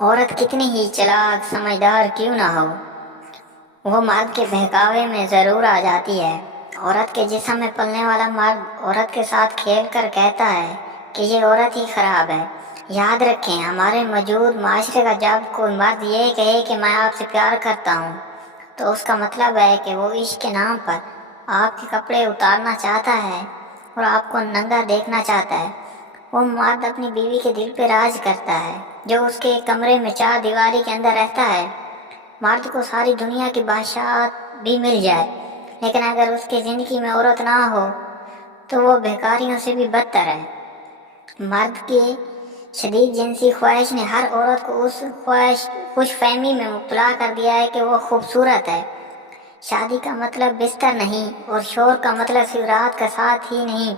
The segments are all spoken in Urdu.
عورت کتنی ہی چلاک سمجھدار کیوں نہ ہو، وہ مرد کے بہکاوے میں ضرور آ جاتی ہے۔ عورت کے جسم میں پلنے والا مرد عورت کے ساتھ کھیل کر کہتا ہے کہ یہ عورت ہی خراب ہے۔ یاد رکھیں، ہمارے موجود معاشرے کا جب کوئی مرد یہ کہے کہ میں آپ سے پیار کرتا ہوں تو اس کا مطلب ہے کہ وہ عشق کے نام پر آپ کے کپڑے اتارنا چاہتا ہے اور آپ کو ننگا دیکھنا چاہتا ہے۔ وہ مرد اپنی بیوی کے دل پہ راج کرتا ہے، جو اس کے کمرے میں چار دیواری کے اندر رہتا ہے۔ مرد کو ساری دنیا کی بادشاہت بھی مل جائے، لیکن اگر اس کی زندگی میں عورت نہ ہو تو وہ بھکاریوں سے بھی بدتر ہے۔ مرد کی شدید جنسی خواہش نے ہر عورت کو اس خوش فہمی میں مبتلا کر دیا ہے کہ وہ خوبصورت ہے۔ شادی کا مطلب بستر نہیں، اور شوہر کا مطلب صرف رات کا ساتھ ہی نہیں۔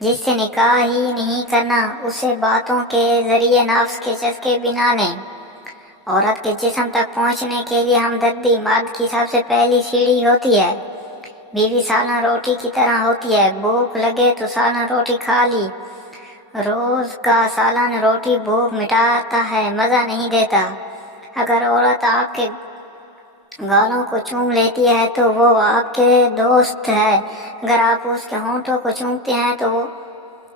جس سے نکاح ہی نہیں کرنا، اسے باتوں کے ذریعے نفس کے چسکے بنا لیں۔ عورت کے جسم تک پہنچنے کے لیے ہمدردی مرد کی سب سے پہلی سیڑھی ہوتی ہے۔ بیوی سالن روٹی کی طرح ہوتی ہے، بھوک لگے تو سالن روٹی کھا لی۔ روز کا سالن روٹی بھوک مٹاتا ہے، مزہ نہیں دیتا۔ اگر عورت آپ کے گالوں کو چوم لیتی ہے تو وہ آپ کے دوست ہے۔ اگر آپ اس کے ہونٹوں کو چومتے ہیں تو وہ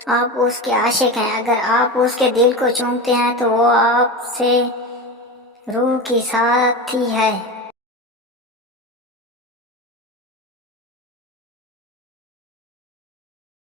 آپ اس کے عاشق ہیں۔ اگر آپ اس کے دل کو چومتے ہیں تو وہ آپ سے روح کی ساتھی ہے۔